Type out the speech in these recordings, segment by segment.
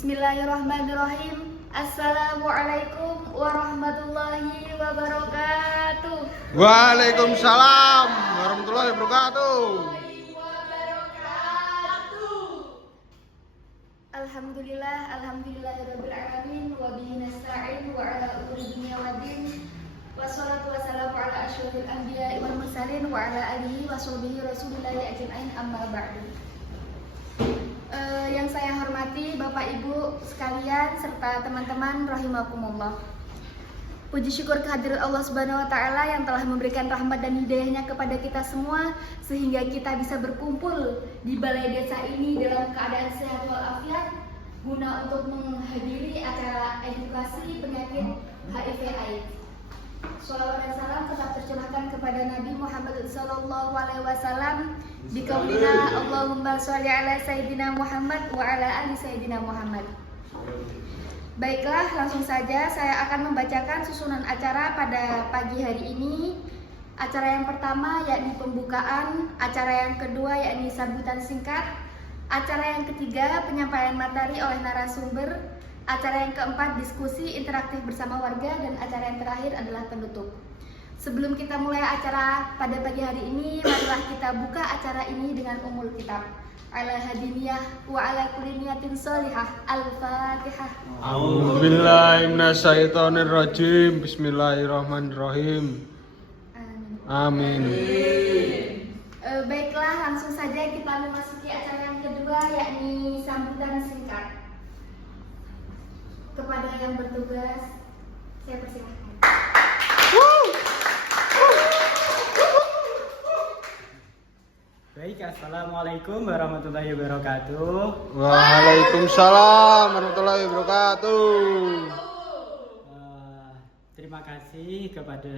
Bismillahirrahmanirrahim. Assalamualaikum warahmatullahi wabarakatuh. Waalaikumsalam warahmatullahi wabarakatuh. Alhamdulillahirabbil alamin wa bihi nasta'in wa ala umuri dunya waddin. Wassalatu wassalamu ala asyrofil anbiya'i wal mursalin wa ala alihi wa sahbihi rasulillahi ajma'in, amma ba'du. Yang saya hormati Bapak Ibu sekalian serta teman-teman rahimakumullah. Puji syukur kehadirat Allah Subhanahu wa taala yang telah memberikan rahmat dan hidayahnya kepada kita semua sehingga kita bisa berkumpul di balai desa ini dalam keadaan sehat walafiat guna untuk menghadiri acara edukasi penyakit HIV/AIDS. Shalawat dan salam tetap tercurahkan kepada Nabi Muhammad sallallahu alaihi wasallam biqaulina Allahumma sholli ala sayyidina Muhammad wa ala ali sayyidina Muhammad. Baiklah, langsung saja saya akan membacakan susunan acara pada pagi hari ini. Acara yang pertama yakni pembukaan, acara yang kedua yakni sambutan singkat, acara yang ketiga penyampaian materi oleh narasumber, acara yang keempat diskusi interaktif bersama warga, dan acara yang terakhir adalah penutup. Sebelum kita mulai acara pada pagi hari ini, marilah kita buka acara ini dengan umul kitab ala hadiniyah wa ala kulli niyatin sholihah. Al-Fatihah. A'udzubillahi minasyaitonirrajim. Bismillahirrahmanirrahim. Amin. Baiklah, langsung saja kita memasuki acara yang kedua yakni sambutan singkat. Kepada yang bertugas, saya persilahkan. Baik, assalamualaikum warahmatullahi wabarakatuh. Waalaikumsalam warahmatullahi wabarakatuh. Terima kasih kepada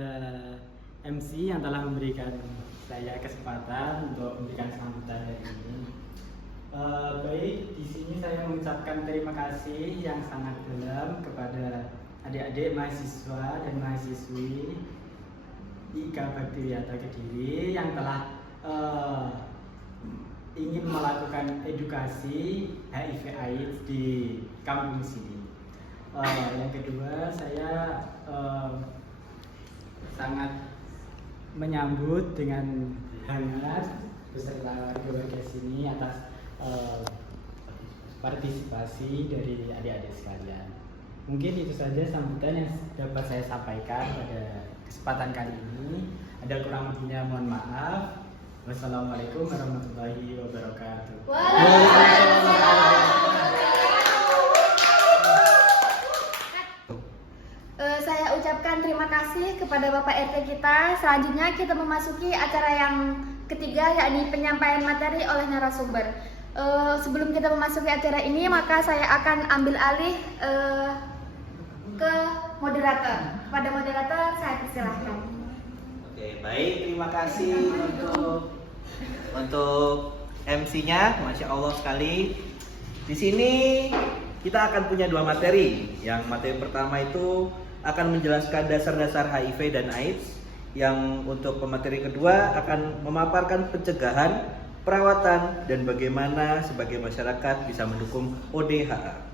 MC yang telah memberikan saya kesempatan untuk memberikan sambutan hari ini. Baik, di sini saya mengucapkan terima kasih yang sangat dalam kepada adik-adik mahasiswa dan mahasiswi IKA Baktiwiyata Kediri yang telah ingin melakukan edukasi HIV/AIDS di kampung sini. Yang kedua, saya sangat menyambut dengan hangat beserta warga sini atas partisipasi dari adik-adik sekalian. Mungkin itu saja sambutan yang dapat saya sampaikan pada kesempatan kali ini. Ada kurang lebihnya mohon maaf. Wassalamualaikum warahmatullahi wabarakatuh. Saya ucapkan terima kasih kepada Bapak RT kita. Selanjutnya kita memasuki acara yang ketiga yakni penyampaian materi oleh narasumber. Sebelum kita memasuki acara ini, maka saya akan ambil alih ke moderator. Kepada moderator saya persilahkan. Oke, baik, terima kasih untuk MC-nya, Masya Allah sekali. Di sini kita akan punya dua materi. Yang materi pertama itu akan menjelaskan dasar-dasar HIV dan AIDS. Yang untuk pemateri kedua akan memaparkan pencegahan, perawatan, dan bagaimana sebagai masyarakat bisa mendukung ODHA.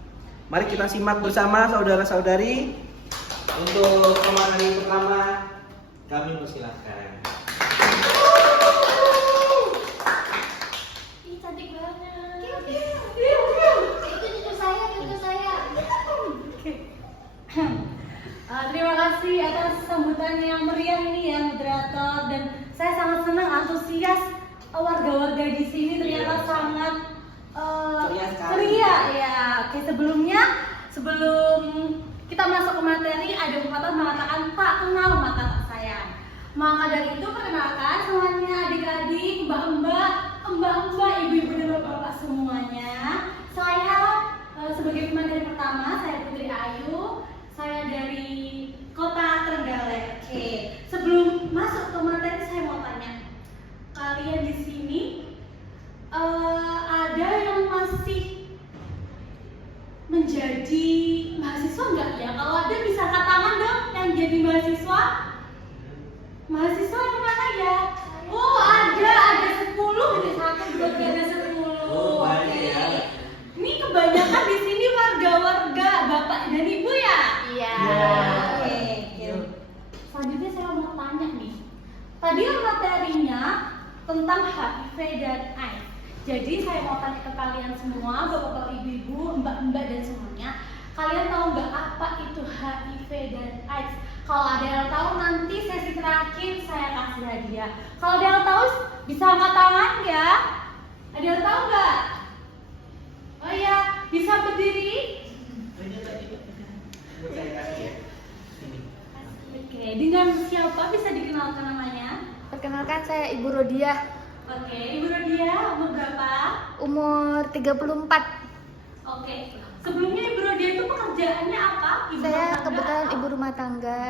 Mari kita simak bersama saudara-saudari. Untuk pemateri pertama kami persilahkan. Ih, cantik banget. Itu saya. Terima kasih atas sambutan yang meriah ini ya moderator, dan saya sangat senang antusias warga-warga di sini ternyata sangat ceria ya. Oke, sebelum kita masuk ke materi, ada pepatah mengatakan tak kenal maka tak sayang. Maka dari itu perkenalkan semuanya adik-adik, mbak-mbak, ibu-ibu dan bapak-bapak semuanya. Saya sebagai pemateri pertama, saya Putri Ayu. Saya dari Kota Trenggalek. Oke. Sebelum masuk ke materi, saya mau tanya, kalian di sini ada yang masih menjadi mahasiswa nggak ya? Kalau ada bisa angkat tangan dong yang jadi mahasiswa. Mahasiswa yang mana ya? Oh, ada 10 gitu. 1, 2, 3, ada 10. Oh, banyak ya. Ini kebanyakan di sini warga tentang HIV dan AIDS. Jadi saya mau tanya ke kalian semua, bapak-bapak, ibu-ibu, mbak-mbak dan semuanya, kalian tahu nggak apa itu HIV dan AIDS? Kalau ada yang tahu nanti sesi terakhir saya kasih hadiah. Kalau ada yang tahu bisa angkat tangan ya. Ada yang tahu nggak? Oh iya, bisa berdiri? Oke, dengan siapa bisa dikenalkan namanya? Perkenalkan saya Ibu Rodiah, Oke, Ibu Rodia, umur berapa? umur 34. Oke, sebelumnya Ibu Rodia itu pekerjaannya apa? Ibu Saya rumah tangga kebetulan atau- ibu rumah tangga.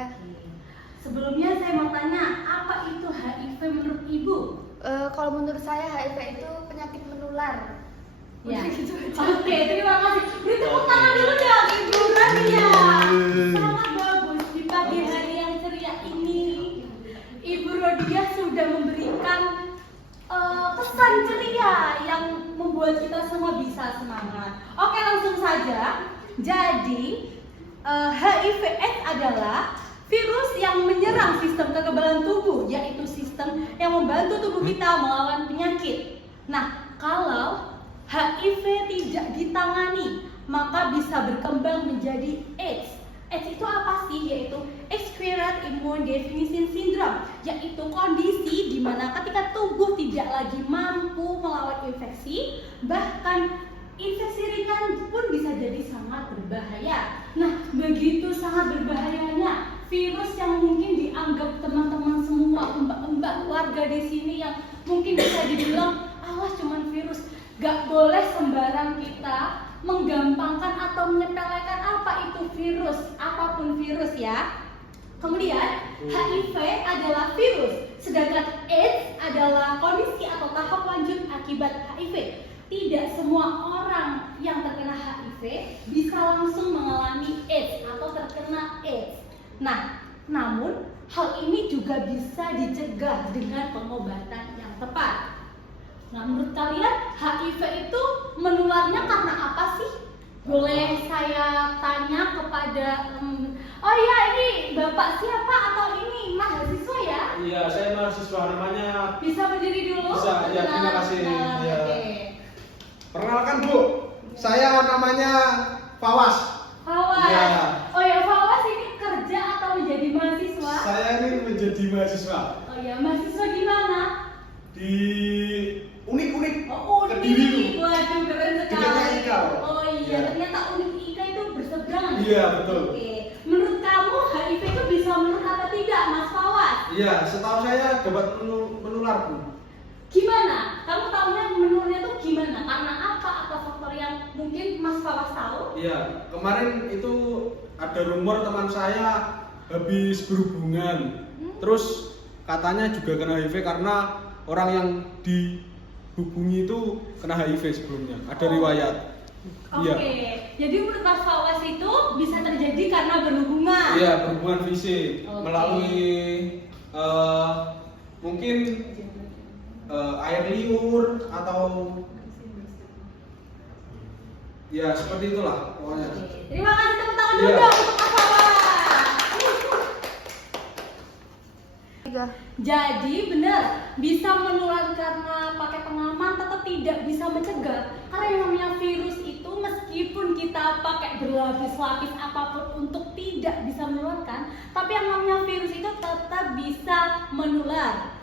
Sebelumnya saya mau tanya, apa itu HIV menurut Ibu? Kalau menurut saya HIV itu penyakit menular. Ya. Udah gitu aja. Oke, terima kasih. Beri tepuk tangan dulu dong, Ibu Rodia. Sangat bagus di pagi hari yang ceria ini. Ibu Rodia sudah memberikan pesan ceria yang membuat kita semua bisa semangat. Oke, langsung saja. Jadi HIV/AIDS adalah virus yang menyerang sistem kekebalan tubuh, yaitu sistem yang membantu tubuh kita melawan penyakit. Nah, kalau HIV tidak ditangani, maka bisa berkembang menjadi AIDS. AIDS itu apa sih? Yaitu Acquired Immune Deficiency Syndrome, yaitu kondisi di mana ketika tubuh tidak lagi mampu melawan infeksi, bahkan infeksi ringan pun bisa jadi sangat berbahaya. Nah, begitu sangat berbahayanya virus yang mungkin dianggap teman-teman semua, mbak-mbak warga di sini yang mungkin bisa dibilang awas cuman virus, gak boleh sembarang kita menggampangkan atau menyepelekan apa itu virus, apapun virus ya. Kemudian HIV adalah virus, sedangkan AIDS adalah kondisi atau tahap lanjut akibat HIV. Tidak semua orang yang terkena HIV bisa langsung mengalami AIDS atau terkena AIDS. Nah, namun hal ini juga bisa dicegah dengan pengobatan yang tepat. Nah, menurut kalian HIV itu menularnya karena apa sih? Boleh saya tanya kepada oh iya, ini Bapak siapa atau ini mahasiswa ya? Iya, saya mahasiswa namanya. Bisa berdiri dulu? Bisa, ya, terima kasih. Nah, Ya. oke. Perkenalkan Bu, saya namanya Fawas. Fawas. Iya. Oh ya, Fawas ini kerja atau menjadi mahasiswa? Saya ini menjadi mahasiswa Oh ya, mahasiswa di mana? di Unik-Unik. Oh, Kediri, Unik. Bu. Waduh, keren sekali. Dekatnya Ika, Bu. Oh iya, Iya. ternyata Unik Ika itu berseberangan. Iya, betul. Oke. Menurut kamu HIV itu bisa menular atau tidak, Mas Fawas? Iya, setahu saya dapat menular Bu. Gimana? Kamu tahunya menurunnya tuh gimana? Karena apa atau faktor yang mungkin Mas Fawas tahu? Iya, kemarin itu ada rumor teman saya habis berhubungan. Terus katanya juga kena HIV karena orang yang dihubungi itu kena HIV sebelumnya. Ada riwayat. Oke. Iya. Jadi menurut Mas Fawas itu bisa terjadi karena berhubungan. Iya, berhubungan fisik Oke. melalui mungkin air liur atau ya seperti itulah pokoknya. Oke. Terima kasih, tepuk tangan dulu Iya. dong untuk Mas Fawas. Tiga. Jadi benar bisa menular karena pakai pengaman, tetap tidak bisa mencegah. Karena yang namanya virus itu meskipun kita pakai berlapis-lapis apapun untuk tidak bisa menularkan, tapi yang namanya virus itu tetap bisa menular.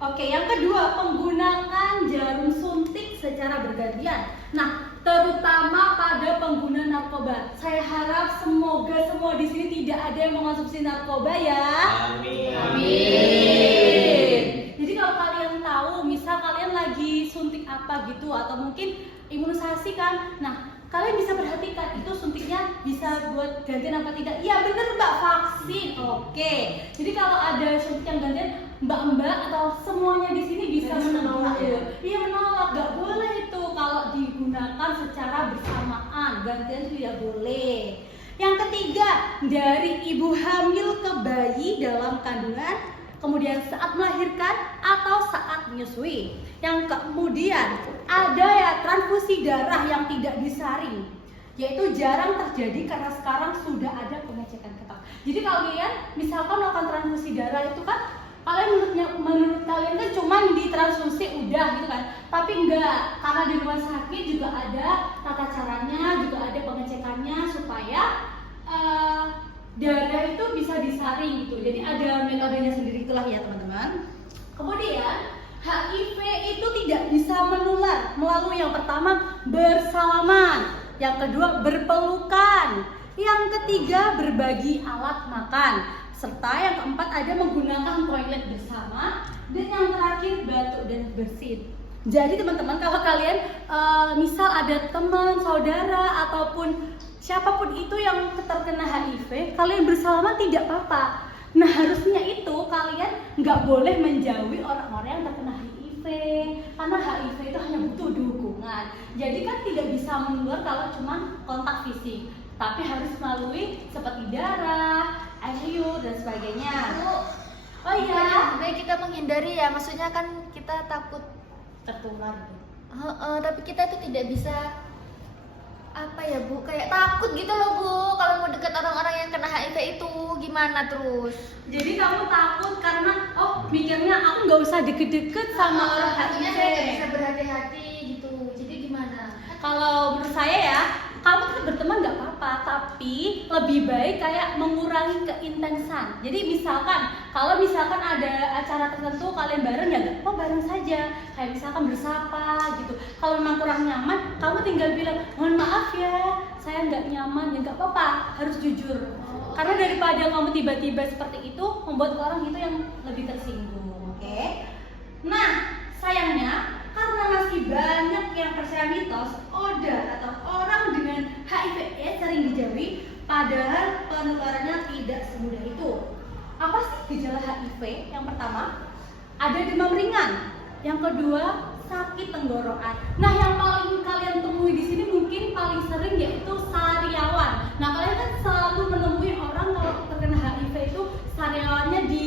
Oke, yang kedua, penggunaan jarum suntik secara bergantian. Nah, terutama pada pengguna narkoba. Saya harap semoga semua di sini tidak ada yang mengonsumsi narkoba ya. Amin. Amin. Jadi kalau kalian tahu, misal kalian lagi suntik apa gitu atau mungkin imunisasi kan, nah kalian bisa perhatikan itu suntiknya bisa buat gantian apa tidak. Iya bener Mbak, vaksin. Oke. Jadi kalau ada suntik yang gantian, Mbak-mbak atau semuanya di sini bisa menolak ya. Iya menolak, nggak boleh itu kalau digunakan secara bersamaan. Gantian itu tidak boleh. Yang ketiga, dari ibu hamil ke bayi dalam kandungan, kemudian saat melahirkan atau saat menyusui. Yang kemudian ada ya transfusi darah yang tidak disaring, yaitu jarang terjadi karena sekarang sudah ada pengecekan ketat. Jadi kalau kalian misalkan melakukan transfusi darah itu kan Kalian menurut kalian kan cuma ditransfusi udah gitu kan, tapi enggak, karena di rumah sakit juga ada tata caranya, juga ada pengecekannya supaya darah itu bisa disaring gitu. Jadi ada metodenya sendiri itulah ya teman-teman. Kemudian HIV itu tidak bisa menular melalui yang pertama bersalaman, yang kedua berpelukan, yang ketiga berbagi alat makan, serta yang keempat ada menggunakan toilet bersama, dan yang terakhir batuk dan bersin. Jadi teman-teman, kalau kalian misal ada teman, saudara ataupun siapapun itu yang terkena HIV, kalian bersalaman tidak apa-apa. Nah harusnya itu kalian nggak boleh menjauhi orang-orang yang terkena HIV, karena HIV itu hanya butuh dukungan. Jadi kan tidak bisa menular kalau cuma kontak fisik, tapi harus melalui seperti darah, air liur dan sebagainya. Oh iya, Baik kita menghindari ya, maksudnya kan kita takut tertular. tapi kita tuh tidak bisa apa ya Bu, kayak takut gitu loh Bu kalau mau deket orang-orang yang kena HIV itu gimana terus? Jadi kamu takut karena mikirnya aku nggak usah deket-deket sama orang Artinya HIV. saya nggak bisa berhati-hati gitu, jadi gimana? Kalau menurut saya ya, kamu tetap berteman nggak apa-apa, tapi lebih baik kayak mengurangi keintensan. Jadi misalkan, kalau misalkan ada acara tertentu kalian bareng ya, bareng saja. Kayak misalkan bersapa gitu. Kalau memang kurang nyaman, kamu tinggal bilang, mohon maaf ya, saya nggak nyaman, ya nggak apa-apa, harus jujur. Karena daripada kamu tiba-tiba seperti itu, membuat orang itu yang lebih tersinggung. Oke? Nah, sayangnya karena masih banyak yang percaya mitos atau orang dengan HIV/AIDS sering dijauhi, padahal penularannya tidak semudah itu. Apa sih gejala HIV? Yang pertama, ada demam ringan. Yang kedua, sakit tenggorokan. Nah, yang paling kalian temui di sini mungkin paling sering yaitu sariawan. Nah, kalian kan selalu menemui orang kalau terkena HIV itu sariawannya di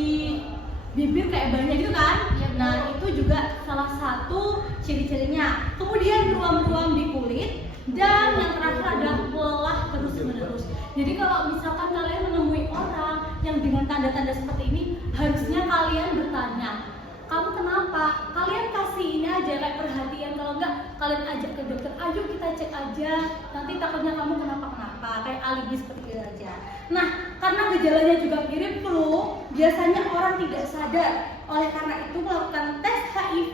bibir kayak banyak gitu kan? Iya, Nah, itu juga salah satu ciri-cirinya. Kemudian ruam-ruam di kulit, dan yang terakhir adalah lelah terus-menerus. Jadi kalau misalkan kalian menemui orang yang dengan tanda-tanda seperti ini, harusnya kalian bertanya, kamu kenapa? Kalian kasih ini aja kayak perhatian, kalau enggak kalian ajak ke dokter, ayo kita cek aja, nanti takutnya kamu kenapa-kenapa, kayak alibi seperti itu aja. Nah, karena gejalanya juga mirip flu, biasanya orang tidak sadar. Oleh karena itu melakukan tes HIV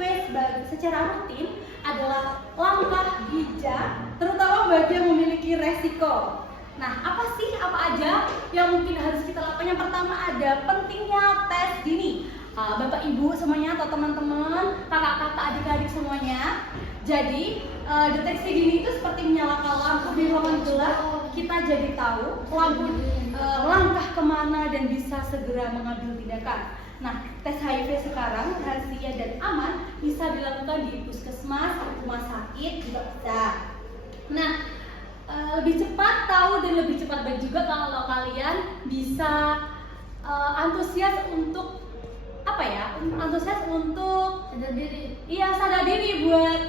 secara rutin adalah langkah bijak, terutama bagi yang memiliki resiko. Nah, apa aja yang mungkin harus kita lakukan? Yang pertama ada pentingnya tes dini. Bapak Ibu semuanya atau teman-teman, kakak-kakak, adik-adik semuanya. Jadi deteksi dini itu seperti menyalakan lampu di ruangan gelap, kita jadi tahu lampu langkah kemana dan bisa segera mengambil tindakan. Nah, tes HIV sekarang rahasia dan aman, bisa dilakukan di puskesmas, rumah sakit juga bisa. Nah, lebih cepat tahu dan lebih cepat baik juga kalau kalian bisa antusias untuk Sadar diri. Iya, sadar diri buat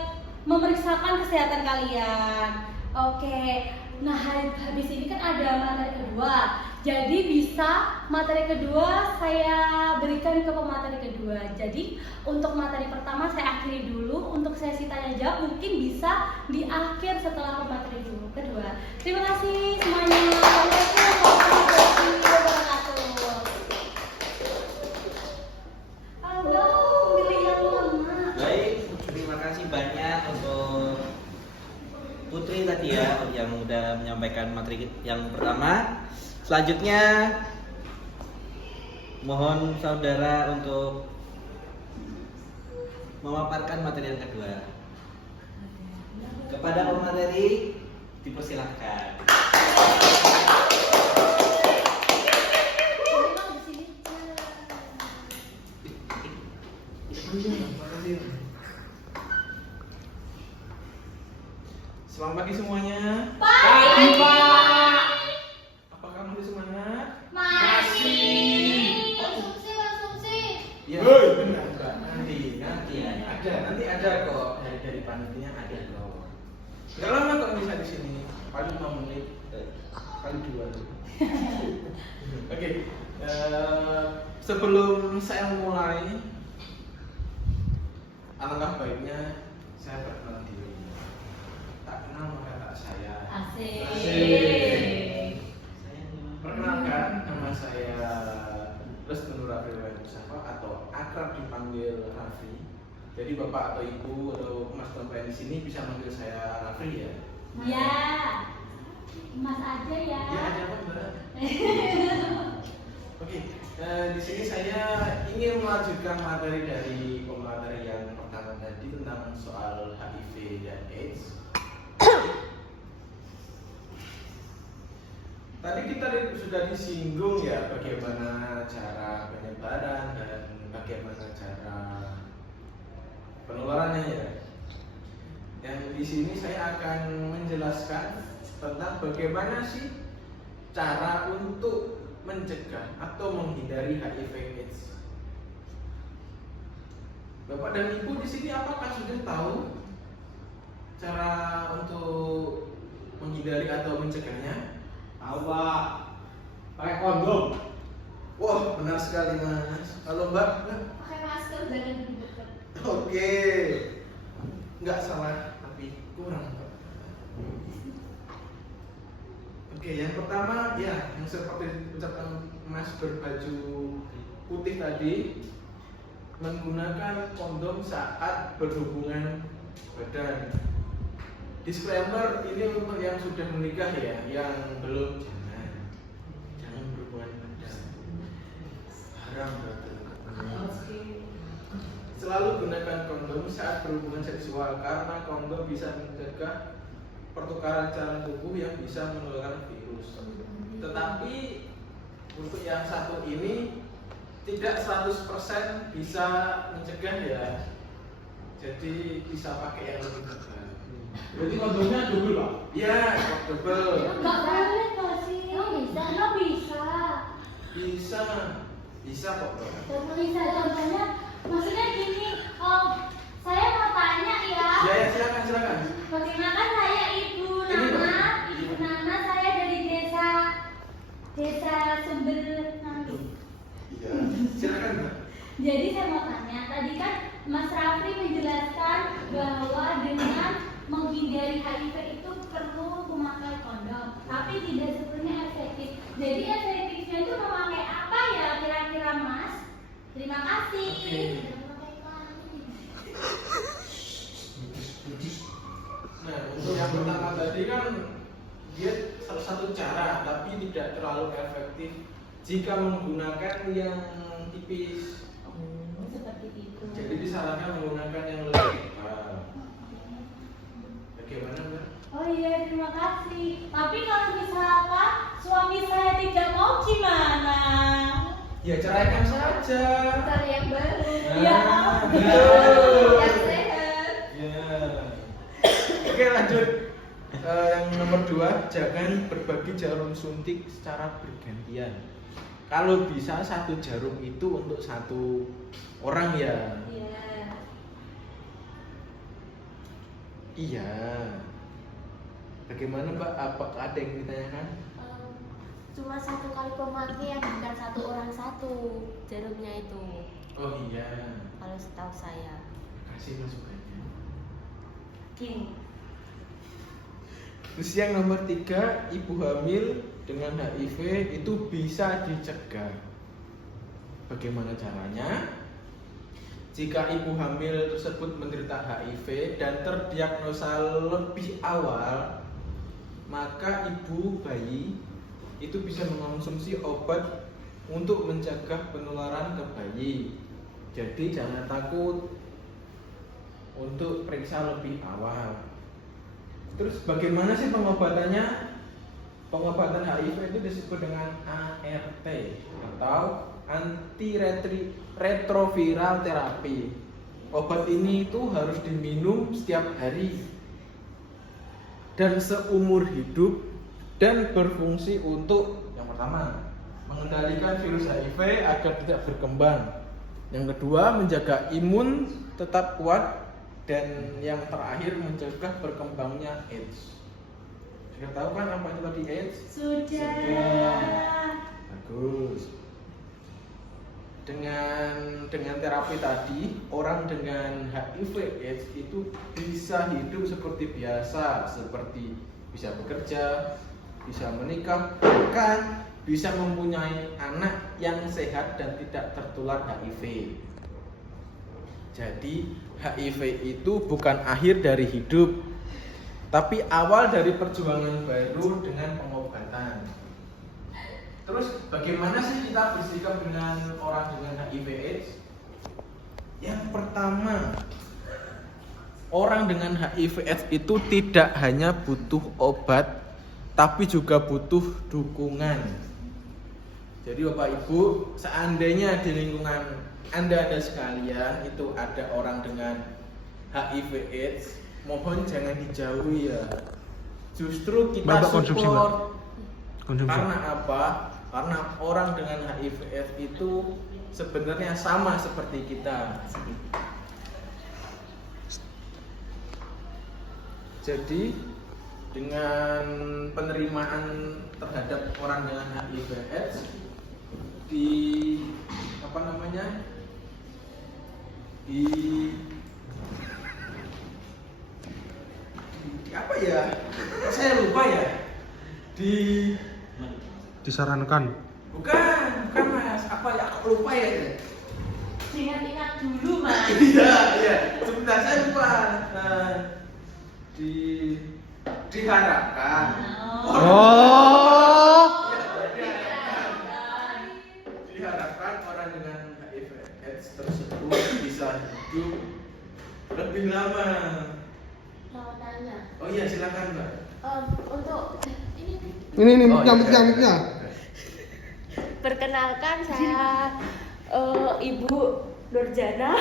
memeriksakan kesehatan kalian. Oke. Nah, habis ini kan ada materi kedua. Jadi bisa materi kedua saya berikan ke pemateri kedua. Jadi untuk materi pertama saya akhiri dulu. Untuk sesi tanya jawab mungkin bisa di akhir setelah pemateri kedua. Terima kasih semuanya. Assalamualaikum warahmatullahi wabarakatuh. Halo, pilih yang mana? Baik, terima kasih banyak untuk Putri tadi ya yang udah menyampaikan materi yang pertama. Selanjutnya mohon saudara untuk memaparkan materi yang kedua. Kepada pemateri dipersilahkan. Selamat pagi semuanya. Pagi, Pak. Apakah masih semangat? Masih. Konsumsi. Ya, Hei. benar Kak. Nanti ada kok dari panitia ada kok. Gak lama kok bisa di sini. Paling 5 menit. Paling 2. Oke. sebelum saya mulai, alangkah baiknya saya perkenalan diri. Tak kenal maka tak sayang. Asik. Perkenalkan, nama saya Restu Raffi Mustafa atau akrab dipanggil Raffi. Jadi bapak atau ibu atau mas teman di sini bisa manggil saya Raffi ya. Ya. Mas aja ya. Ya ada apa mbak? Oke, di sini saya ingin melanjutkan materi dari pemateri yang pertama tadi tentang soal HIV dan AIDS. Tadi kita sudah disinggung ya bagaimana cara penyebaran dan bagaimana cara penularannya ya. Yang di sini saya akan menjelaskan tentang bagaimana sih cara untuk mencegah atau menghindari HIV/AIDS. Bapak dan Ibu di sini apakah sudah tahu cara untuk menghindari atau mencegahnya? Tahu Pak, pakai kondom. Wah, benar sekali Mas. Kalau Mbak? Pakai masker jangan deket. Oke, nggak salah tapi kurang Mbak. Oke, yang pertama ya, yang seperti ucapan Mas berbaju putih tadi, menggunakan kondom saat berhubungan badan. Disclaimer, ini untuk yang sudah menikah ya, yang belum jangan berhubungan badan. Haram berarti. Selalu gunakan kondom saat berhubungan seksual karena kondom bisa mencegah pertukaran cairan tubuh yang bisa menularkan virus. Tetapi untuk yang satu ini tidak 100% bisa mencegah ya. Jadi bisa pakai yang lebih tebal. Berarti kondomnya double Pak? Iya, double. Enggak boleh kok sih. bisa? Enggak bisa. Bisa. Bisa kok. Bro. Bisa contohnya, maksudnya gini, saya mau tanya ya. Ya, silakan. Perkenalkan saya Ibu Nana, saya dari desa Sumber Nanti. Iya, silakan Mbak. Jadi saya mau tanya, tadi kan Mas Raffi menjelaskan bahwa dengan menghindari HIV itu perlu memakai kondom, tapi tidak sepenuhnya efektif. Jadi efektifnya itu memakai apa ya kira-kira Mas? Terima kasih. Nah, untuk yang pertama tadi kan dia salah satu cara, tapi tidak terlalu efektif jika menggunakan yang tipis. Seperti itu. Jadi disarankan menggunakan yang lebih tebal. Bagaimana Mbak? Oh iya, terima kasih. Tapi kalau misalkan suami saya tidak mau gimana? Ya ceraikan saja. Cari yang baru. Ya. Yang sehat. Ya. Oke lanjut. Yang nomor 2, jangan berbagi jarum suntik secara bergantian. Kalau bisa satu jarum itu untuk satu orang ya. Iya. Iya. Bagaimana Mbak? Apakah ada yang ditanyakan? Cuma satu kali pemakaian, bukan satu orang satu jarumnya itu. Oh iya. Kalau setahu saya. Kasih masukannya. Gini. Terus yang nomor 3, ibu hamil dengan HIV itu bisa dicegah. Bagaimana caranya? Jika ibu hamil tersebut menderita HIV dan terdiagnosa lebih awal, maka ibu bayi itu bisa mengonsumsi obat untuk mencegah penularan ke bayi. Jadi jangan takut untuk periksa lebih awal. Terus bagaimana sih pengobatannya? Pengobatan HIV itu disebut dengan ART atau antiretroviral terapi. Obat ini itu harus diminum setiap hari dan seumur hidup dan berfungsi untuk yang pertama mengendalikan virus HIV agar tidak berkembang. Yang kedua menjaga imun tetap kuat dan yang terakhir mencegah berkembangnya AIDS. Sudah tahu kan apa itu tadi AIDS? Sudah. Bagus. dengan terapi tadi, orang dengan HIV/AIDS itu bisa hidup seperti biasa, seperti bisa bekerja, bisa menikah, bahkan bisa mempunyai anak yang sehat dan tidak tertular HIV. Jadi HIV itu bukan akhir dari hidup, tapi awal dari perjuangan baru dengan pengobatan. Terus bagaimana sih kita bersikap dengan orang dengan HIV/AIDS? Yang pertama, orang dengan HIV/AIDS itu tidak hanya butuh obat, tapi juga butuh dukungan. Jadi Bapak Ibu, seandainya di lingkungan Anda sekalian itu ada orang dengan HIV/AIDS, mohon jangan dijauhi ya. Justru kita support. Karena apa? Karena orang dengan HIV/AIDS itu sebenarnya sama seperti kita. Jadi dengan penerimaan terhadap orang dengan HIV/AIDS di apa ya? Saya lupa ya. Disarankan. Bukan Mas. Apa ya? Aku lupa ya. Ingat-ingat dulu Mas. Iya. Sebentar saya lupa. Nah, diharapkan. Diharapkan orang dengan HIV/AIDS tersebut bisa hidup lebih lama. Mau tanya. Oh iya, silakan Mbak. Untuk Ini Oh, iya. miknya. perkenalkan saya Ibu Nurjana.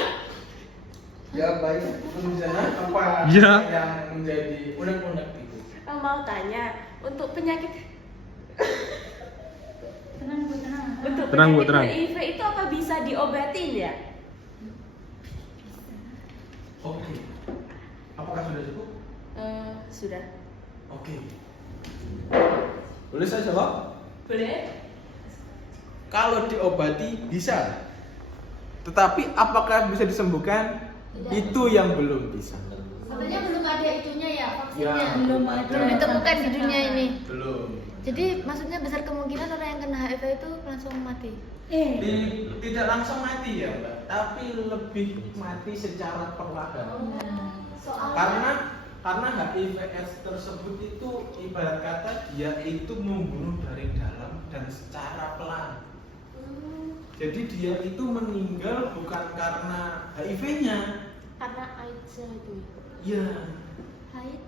Ya baik, Nurjana, apa Ya. yang menjadi unek-unek itu? Mau tanya untuk penyakit Tenang Bu, tenang. untuk Tenang, Bu, penyakit tenang. HIV itu apa bisa diobatin ya? Oke. Apakah sudah cukup? Sudah. Oke. Boleh saya jawab? Boleh? Kalau diobati bisa. Tetapi apakah bisa disembuhkan? Tidak. Itu yang belum bisa. Katanya belum ada itunya ya, vaksinnya. Ya, Belum ada. Belum ditemukan di dunia ini. Belum. Jadi maksudnya besar kemungkinan orang yang kena HIV itu langsung mati. Tidak langsung mati ya, Mbak, tapi lebih mati secara perlahan. Karena HIV/AIDS tersebut itu ibarat kata dia itu membunuh dari dalam dan secara pelan. Jadi dia itu meninggal bukan karena HIV-nya. Karena AIDS itu. Iya. Haid.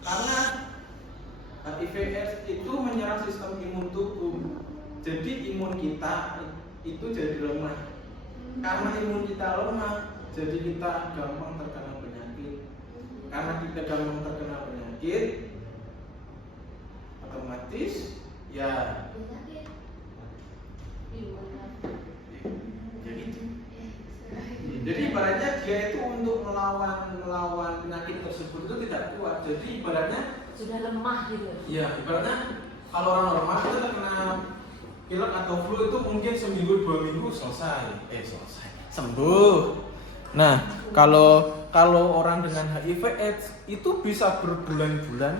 Karena HIV/AIDS itu menyerang sistem imun tubuh. Jadi imun kita itu jadi lemah. Karena imun kita lemah, jadi kita gampang terkena penyakit. Karena kita gampang terkena penyakit, otomatis ya gitu. Jadi ibaratnya dia itu untuk melawan penyakit tersebut itu tidak kuat. Jadi ibaratnya Sudah lemah gitu. ya ibaratnya kalau orang normal kita terkena pilek atau flu itu mungkin seminggu 2 minggu selesai sembuh. Nah kalau orang dengan HIV/AIDS itu bisa berbulan-bulan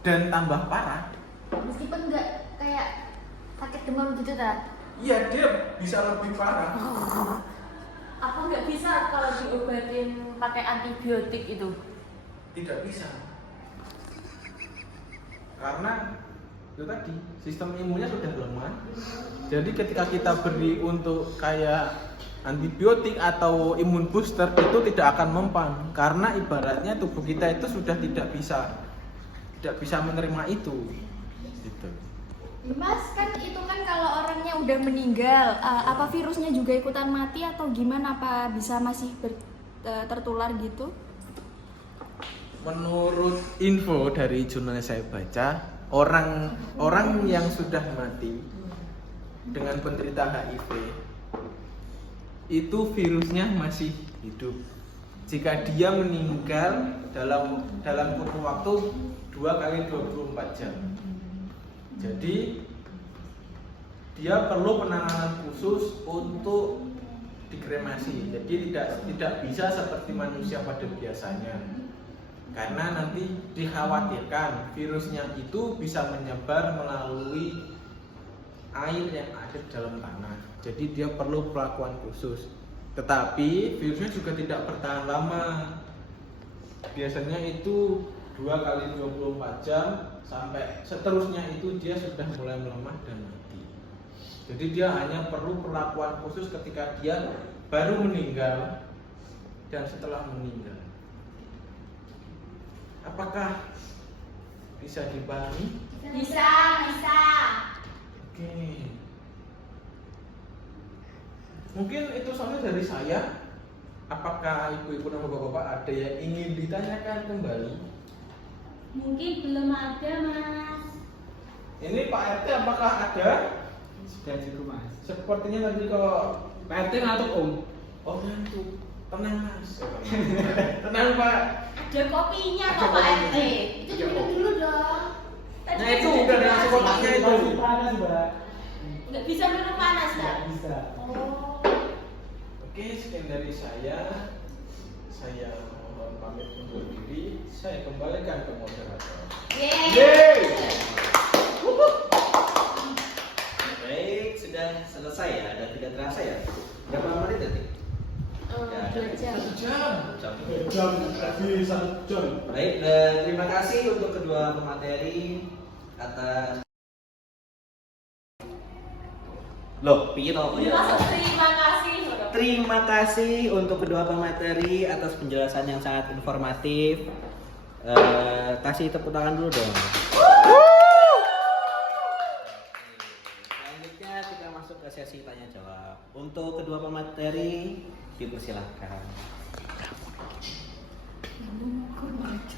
dan tambah parah. Meskipun enggak kayak sakit demam gitu ta. Iya, dia bisa lebih parah. Apa nggak bisa kalau diobatin pakai antibiotik itu? Tidak bisa. Karena itu tadi sistem imunnya sudah lemah. Jadi ketika kita beri untuk kayak antibiotik atau imun booster itu tidak akan mempan karena ibaratnya tubuh kita itu sudah tidak bisa menerima itu. Gitu. Mas, kan itu kan kalau orangnya udah meninggal, apa virusnya juga ikutan mati atau gimana? Apa bisa masih tertular gitu? Menurut info dari jurnal yang saya baca, orang yang sudah mati dengan penderita HIV itu virusnya masih hidup. Jika dia meninggal dalam kurun waktu 2 kali 24 jam. Jadi dia perlu penanganan khusus untuk dikremasi. Jadi tidak bisa seperti manusia pada biasanya. Karena nanti dikhawatirkan virusnya itu bisa menyebar melalui air yang ada di dalam tanah. Jadi dia perlu perlakuan khusus. Tetapi virusnya juga tidak bertahan lama. Biasanya itu 2 kali 24 jam sampai seterusnya itu dia sudah mulai melemah dan mati. Jadi dia hanya perlu perlakuan khusus ketika dia baru meninggal dan setelah meninggal. Apakah bisa dipahami? Bisa. Oke. Mungkin itu saja dari saya. Apakah ibu-ibu dan bapak-bapak ada yang ingin ditanyakan kembali? Mungkin belum ada, Mas. Ini Pak RT apakah ada? Sudah cukup Mas. Sepertinya tadi kalau Pak RT ngantuk Om. oh ngantuk. Tenang Mas. Tenang Pak. Ada kopinya kok Pak RT. Itu diminum dulu dong. Nah itu udah nasi kotaknya itu. Panas Mbak. Nggak bisa minum panas Nggak kan? bisa. Oh. Oke, sekian dari saya. Saya mohon pamit undur diri. Saya kembalikan ke moderator. Yeay. Baik, sudah selesai ya, dan tidak terasa ya. Berapa menit tadi? Ya, 2 jam. 1 jam. Jam lagi 1 jam. Baik, dan terima kasih untuk kedua pemateri atas. Loh, piye toh ya? Masuk terima kasih. Terima kasih untuk kedua pemateri atas penjelasan yang sangat informatif. Kasih tepuk tangan dulu dong. Selanjutnya kita masuk ke sesi tanya jawab. Untuk kedua pemateri dipersilahkan.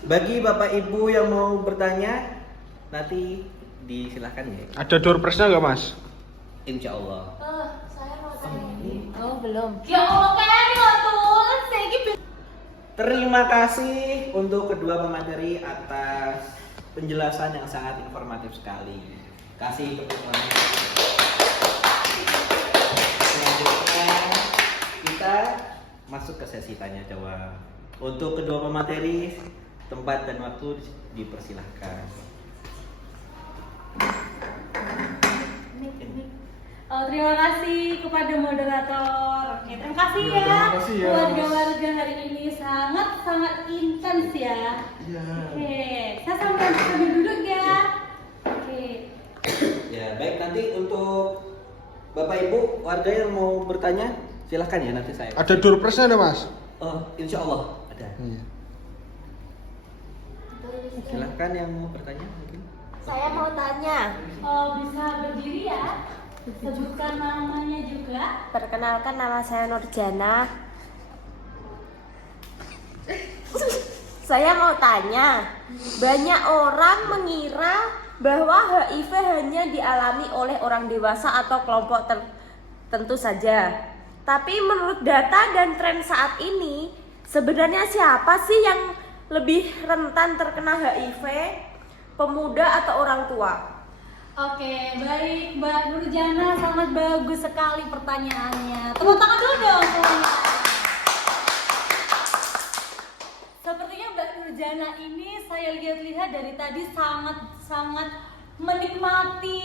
Bagi Bapak Ibu yang mau bertanya, nanti disilahkan ya. Ada door prize-nya nggak Mas? Insya Allah. Saya mau tanya. Oh, belum. Ya Allah, kan ngotul. Saya iki Terima kasih untuk kedua pemateri atas penjelasan yang sangat informatif sekali. Kasih tepuk tangan. Selanjutnya kita masuk ke sesi tanya jawab. Untuk kedua pemateri, tempat dan waktu dipersilahkan. terima kasih kepada moderator. Oke, terima kasih Ya, ya. terima kasih ya, Warga-warga hari ini sangat intens ya. Iya. Oke, saya sambil duduk ya. Oke. Ya, baik, nanti untuk Bapak Ibu warga yang mau bertanya, silahkan ya, nanti saya. Ada door prize-nya ada Mas? Oh, insya Allah ada. Iya. Silahkan yang mau bertanya mungkin. Saya mau tanya. Oh, bisa berdiri ya. Sebutkan namanya juga. Perkenalkan, nama saya Nurjana. Saya mau tanya, banyak orang mengira bahwa HIV hanya dialami oleh orang dewasa atau kelompok tertentu saja. Tapi menurut data dan tren saat ini, sebenarnya siapa sih yang lebih rentan terkena HIV? Pemuda atau orang tua? Oke, baik Mbak Nurjana, sangat bagus sekali pertanyaannya. Tepuk tangan dulu dong semuanya. Sepertinya Mbak Nurjana ini saya lihat-lihat dari tadi sangat menikmati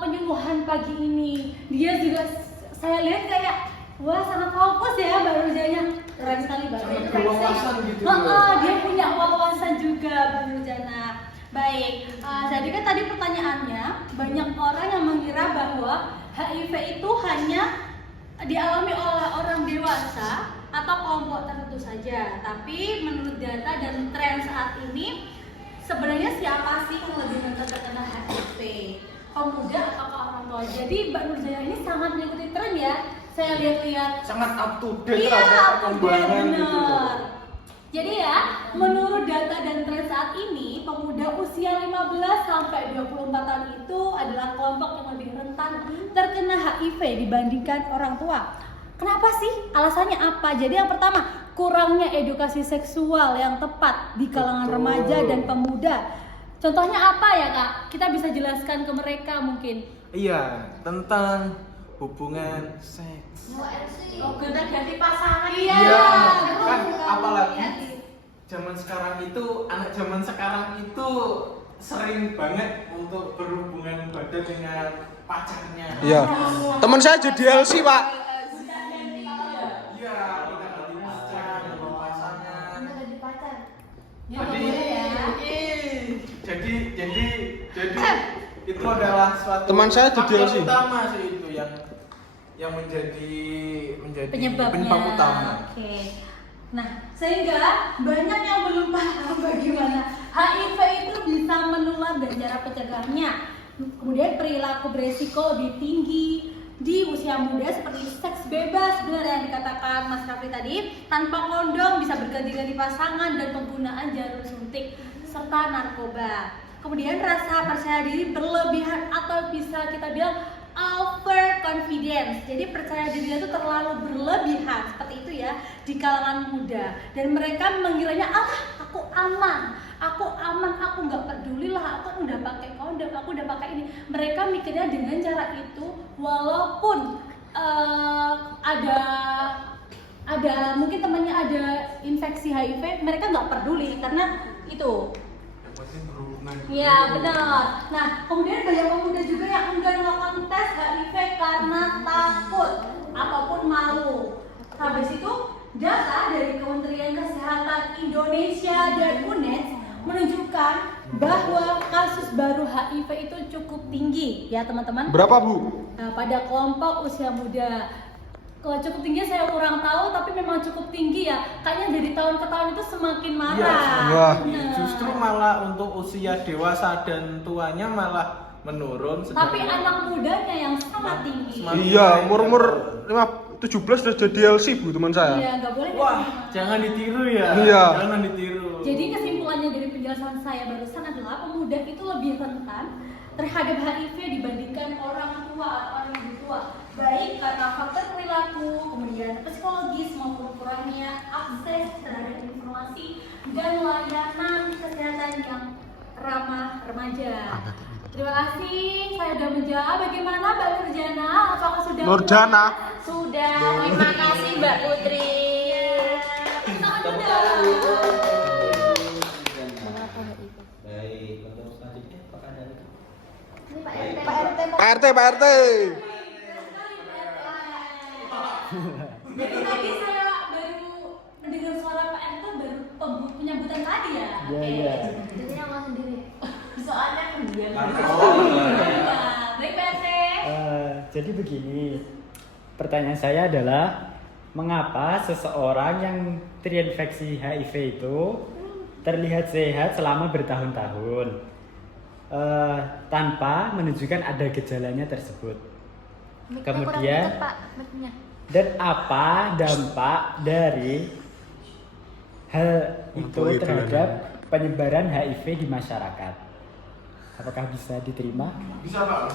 penyuluhan pagi ini. Dia juga saya lihat kayak wah sangat fokus ya Mbak Nurjana. Keren sekali Mbak. Sangat berwawasan gitu. Dia punya wawasan juga Mbak Nurjana. Baik, jadi kan tadi pertanyaannya banyak orang yang mengira bahwa HIV itu hanya dialami oleh orang dewasa atau kelompok tertentu saja. Tapi menurut data dan tren saat ini, sebenarnya siapa sih yang lebih rentan terkena HIV? Pemuda atau orang tua? Jadi Mbak Nurjana ini sangat mengikuti tren ya. Saya lihat-lihat. Sangat up to date Iya, terhadap up to date, perkembangan gitu. benar. Jadi ya, menurut data dan tren saat ini, pemuda usia 15 sampai 24 tahun itu adalah kelompok yang lebih rentan terkena HIV dibandingkan orang tua. Kenapa sih? Alasannya apa? Jadi yang pertama, kurangnya edukasi seksual yang tepat di kalangan Betul. remaja dan pemuda. Contohnya apa ya Kak? Kita bisa jelaskan ke mereka mungkin. Iya, tentang hubungan seks. Oh, ganti pasangan. Iya, kan apalagi zaman sekarang itu, anak zaman sekarang itu sering banget untuk berhubungan badan dengan pacarnya. Iya. Teman saya jadi LC, Pak. Iya, kita ganti pacar, ganti pasangan. Ya, nggak boleh ya. Jadi itu adalah suatu Teman saya jadi faktor LC. utama sih itu yang menjadi Penyebabnya. penyebab utama. Oke. Nah, sehingga banyak yang belum paham bagaimana HIV itu bisa menular dan cara pencegahnya. Kemudian perilaku beresiko lebih tinggi di usia muda seperti seks bebas, benar yang dikatakan Mas Raffi tadi, tanpa kondom, bisa berganti-ganti pasangan dan penggunaan jarum suntik serta narkoba. Kemudian rasa percaya diri berlebihan atau bisa kita bilang overconfidence. Jadi percaya dirinya itu terlalu berlebihan seperti itu ya di kalangan muda, dan mereka mengiranya aku aman, aku nggak peduli lah, aku udah pakai kondom, aku udah pakai ini. Mereka mikirnya dengan cara itu, walaupun ada mungkin temannya ada infeksi HIV, mereka nggak peduli karena itu. Iya benar. Nah, kemudian banyak pemuda juga yang enggan melakukan tes HIV karena takut ataupun malu. Habis itu, data dari Kementerian Kesehatan Indonesia dan UNED menunjukkan bahwa kasus baru HIV itu cukup tinggi ya teman-teman. Berapa, Bu? Nah, pada kelompok usia muda. Kalau cukup tinggi saya kurang tahu, tapi memang cukup tinggi ya. Kayaknya dari tahun ke tahun itu semakin marah. Wah. Benar. Justru malah untuk usia dewasa dan tuanya malah menurun. Tapi sedangkan anak mudanya yang sangat tinggi. Semakin Iya, baik. umur 17 sudah jadi LC, Bu, teman saya. Iya, nggak boleh. Wah, teman-teman. jangan ditiru ya. Iya. Jangan ditiru. Jadi kesimpulannya dari penjelasan saya barusan adalah pemuda itu lebih rentan terhadap HIV dibandingkan orang tua atau orang yang lebih tua, baik karena faktor perilaku, kemudian psikologis maupun kurangnya akses terhadap informasi dan layanan kesehatan yang ramah remaja. Terima kasih, saya sudah menjawab. Bagaimana Mbak Nurjana? Apakah sudah Nurjana. puas? Sudah, terima kasih Mbak Putri. Sangat mudah. Baik, untuk selanjutnya apakah ada lagi? Pak RT. Jadi tadi saya baru mendengar suara Pak RT baru penyambutan tadi ya. Iya. Jadi ngomong sendiri. Soalnya dia Baik Pak RT. Jadi begini, pertanyaan saya adalah mengapa seseorang yang terinfeksi HIV itu terlihat sehat selama bertahun-tahun tanpa menunjukkan ada gejalanya tersebut. Kemudian, dan apa dampak dari hal itu terhadap penyebaran HIV di masyarakat? Apakah bisa diterima? Bisa Pak.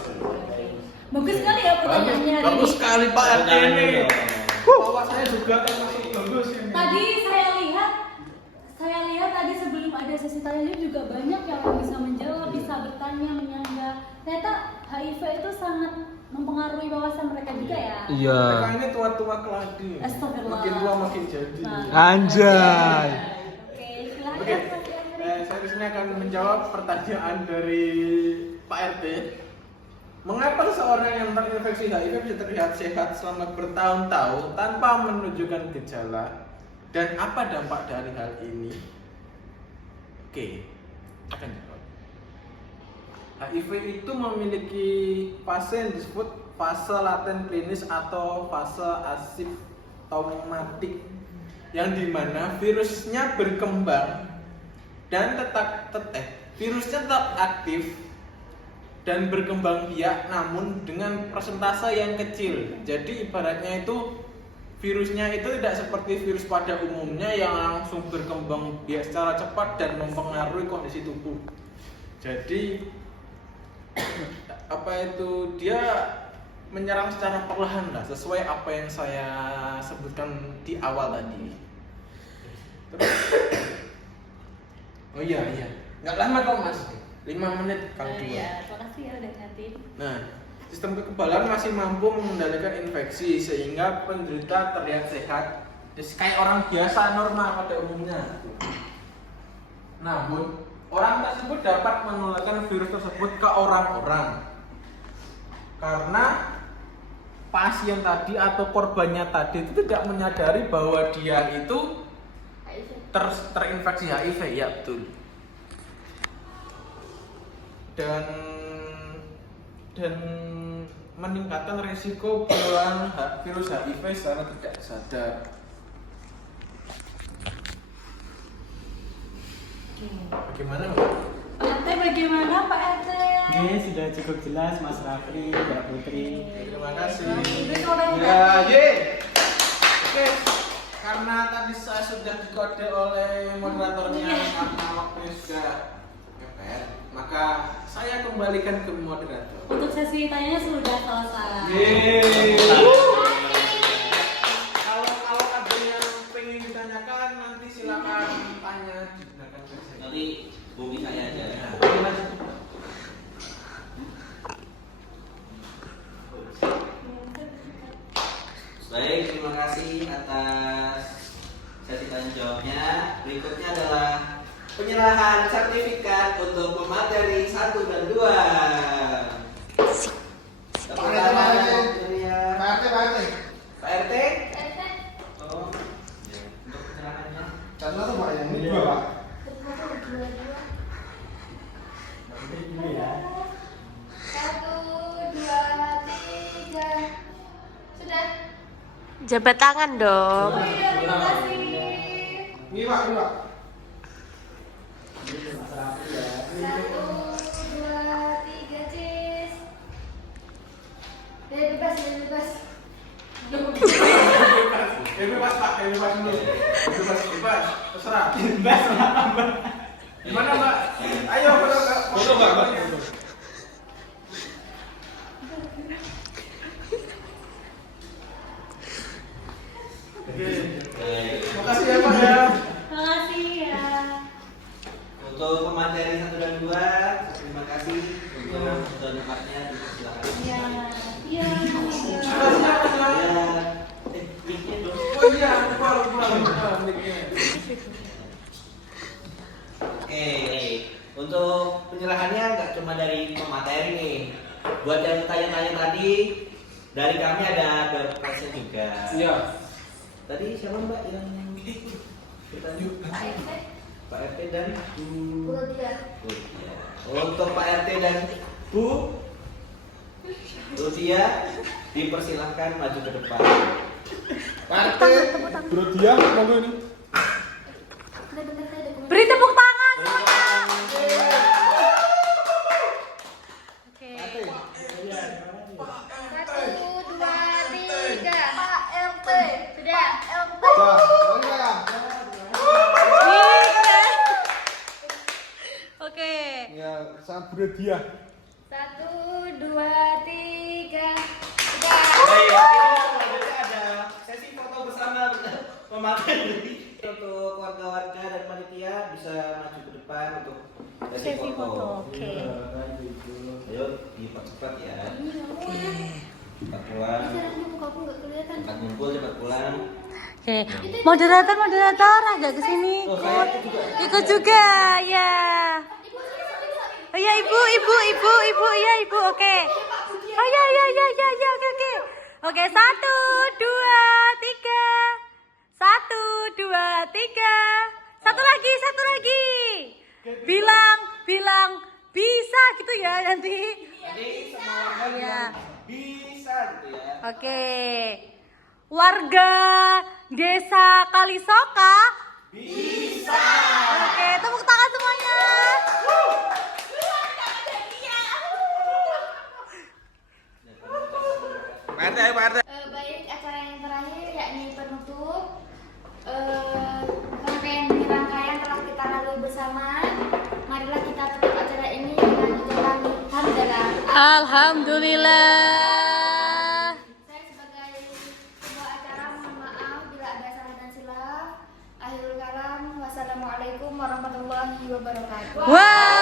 Bagus sekali ya pertanyaannya. Bagus sekali Pak RT ini. Wawasannya juga termasuk bagus ini. Tadi saya lihat tadi sebelum ada sesi tanya jawab juga banyak yang bisa menjawab, bisa bertanya, menyangga. Ternyata HIV itu sangat mempengaruhi wawasan mereka juga ya. Iya. Mereka ini tua-tua keladi. Astagfirullah. Makin tua makin jadi. Nah. Anjay. Oke, silahkan Oke, Mas Yasri. saya di sini akan menjawab pertanyaan dari Pak RT. Mengapa seseorang yang terinfeksi HIV bisa terlihat sehat selama bertahun-tahun tanpa menunjukkan gejala? Dan apa dampak dari hal ini? Oke, akan jawab. HIV itu memiliki fase yang disebut fase laten klinis atau fase asimptomatik, yang dimana virusnya berkembang dan virusnya tetap aktif dan berkembang biak, namun dengan persentase yang kecil. Jadi ibaratnya itu virusnya itu tidak seperti virus pada umumnya yang langsung berkembang biak secara cepat dan mempengaruhi kondisi tubuh. Jadi dia menyerang secara perlahan lah, sesuai apa yang saya sebutkan di awal tadi. Terus, oh iya, nggak lama kok Mas, 5 menit kalau dua. Iya, terima kasih ya udah ngertiin. Nah, Sistem kekebalan masih mampu mengendalikan infeksi sehingga penderita terlihat sehat, kayak orang biasa normal pada umumnya. Namun, orang tersebut dapat menularkan virus tersebut ke orang-orang karena pasien tadi atau korbannya tadi itu tidak menyadari bahwa dia itu terinfeksi HIV, ya betul. Dan meningkatkan risiko penularan virus HIV secara tidak sadar. Bagaimana, Mbak? Pak RT bagaimana Pak RT? Oke, sudah cukup jelas Mas Rafli, Mbak Putri. Terima kasih. Itu oleh Ya, ye. Oke, karena tadi saya sudah dikode oleh moderatornya karena waktunya sudah mepet, maka saya kembalikan ke moderator. Untuk sesi tanya sudah selesai. Yeay. Kalau ada yang pengen ditanyakan nanti silakan tanya di belakang sesi. Nanti bumi saya aja. Baik, terima kasih atas sesi tanya jawabnya. Berikutnya adalah penyerahan sertifikat untuk pemateri 1 dan 2. Tepuk tangan dari Pak RT. Oh, ya. Untuk penyerahannya. Satu Pak, yang ini 2 Pak. Mbak Putri dulu ya. 1, 2, 3. Sudah. Jabat tangan dong. Oh iya, terima kasih. Ini Pak, ini Pak. Ini Mas Rafli ya. 1, 2, 3, cheese. Bebas, bebas. Bebas Pak, bebas dulu. Bebas, terserah. Gimana Mbak? Ayo foto Mbak. Makasih ya Pak ya. Terima kasih ya. Untuk pemateri 1 dan 2, terima kasih untuk tempatnya dipersilakan. Iya, iya, iya. Siapa? Ya, mic-nya dong. Oh iya, lupa mic-nya. Oke, untuk penyerahannya nggak cuma dari pemateri nih. Buat yang tanya-tanya tadi, dari kami ada door prize juga. Iya. Tadi siapa Mbak yang bertanya? Pak RT dan Bu. Rodia. Rudia. Untuk Pak RT dan Bu Rudia, dipersilahkan maju ke depan. Pak RT, Bro Dia, monggo ini. Bentar, saya dokumen. Beri tepuk tangan semuanya. Oke. 1, 2, 3. Pak RT. Sudah. Wah, monggo ya. Oke. Ya, sama Bro Dia. 1, 2, 3. Sudah. Baik, selanjutnya ada sesi foto bersama pemateri. Untuk warga-warga dan panitia bisa maju ke depan untuk sesi foto. Oke. Ayo dipercepat ya. Oke. Cepat pulang, Caranya muka aku nggak kelihatan. cepat ngumpul, cepat pulang. Oke. Moderator agak kesini. Oh, saya juga. Ikut juga, ya. Oh ya ibu, ya ibu, oke. Oh ya, oke. Oke, 1, 2, 3. 1, 2, 3. Satu lagi. Bilang bisa gitu ya nanti. Jadi semua warga Iya. yang bisa gitu ya. Oke. Warga Desa Kalisoka Bisa. Oke, tepuk tangan semuanya. Pak RT, ayo Pak RT. Baik, acara yang terakhir yakni penutup. Rangkaian telah kita lalui bersama. Marilah kita tutup acara ini dengan ucapan hamdalah. Alhamdulillah. Saya sebagai ketua acara mohon maaf bila ada salah dan silap. Akhirul kalam, wassalamualaikum warahmatullahi wabarakatuh. Wah.